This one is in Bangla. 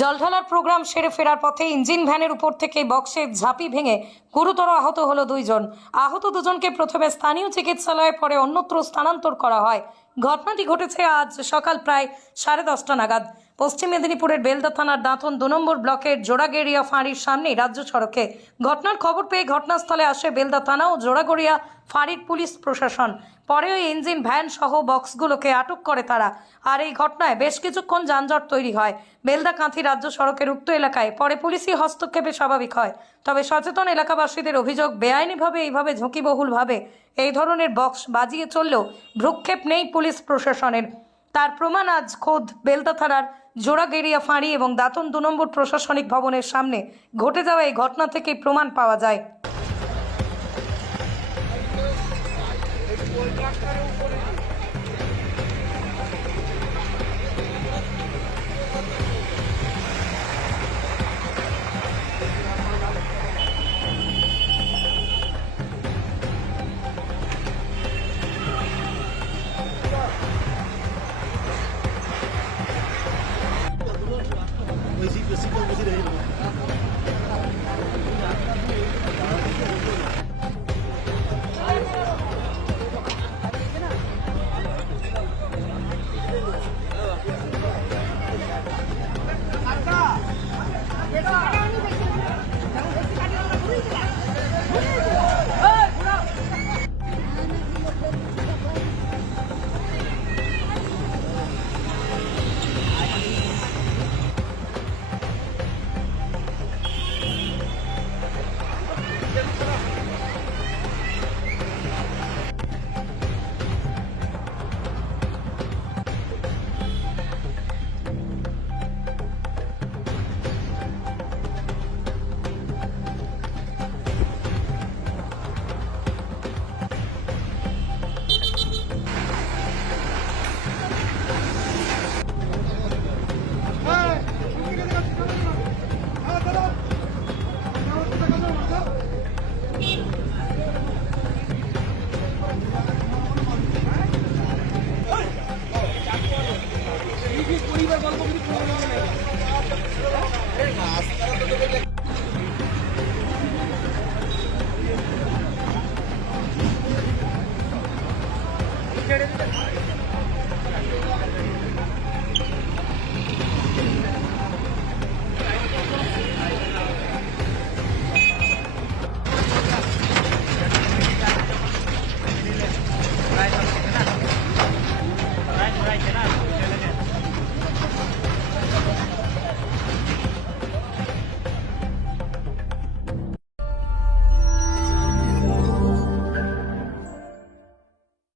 জলঢালার প্রোগ্রাম সেরে ফেরার পথে ইঞ্জিন ভ্যানের উপর থেকে বক্সের ঝাঁপি ভেঙে গুরুতর আহত হলো দুইজন। আহত দুজনকে প্রথমে স্থানীয় চিকিৎসালয়ে, পরে অন্যত্র স্থানান্তর করা হয়। ঘটনাটি ঘটেছে আজ সকাল প্রায় 10:30 নাগাদ পশ্চিম মেদিনীপুরের বেলদা থানার দাঁতন 2 নম্বর ব্লকের জোড়াগড়িয়া ফাঁড়ির সামনে রাজ্য সড়কে। ঘটনার খবর পেয়ে ঘটনাস্থলে আসে বেলদা থানা ও জোড়াগড়িয়া ফাঁড়ির পুলিশ প্রশাসন। পরে ওই ইঞ্জিন ভ্যান সহ বক্সগুলোকে আটক করে তারা। আর এই ঘটনায় বেশ কিছুক্ষণ যানজট তৈরি হয় বেলদা কাঁথি রাজ্য সড়কের উক্ত এলাকায়। পরে পুলিশি হস্তক্ষেপে স্বাভাবিক হয়। তবে সচেতন এলাকাবাসীদের অভিযোগ, বেআইনিভাবে এইভাবে ঝুঁকিবহুলভাবে এই ধরনের বক্স বাজিয়ে চললেও ভ্রুক্ষেপ নেই পুলিশ প্রশাসনের। তার প্রমাণ আজ খোদ বেলদা থানার জোড়াগড়িয়া ফাঁড়ি এবং দাঁতন 2 নম্বর প্রশাসনিক ভবনের সামনে ঘটে যাওয়া এই ঘটনা থেকেই প্রমাণ পাওয়া যায়। Wait, see the sequel was it?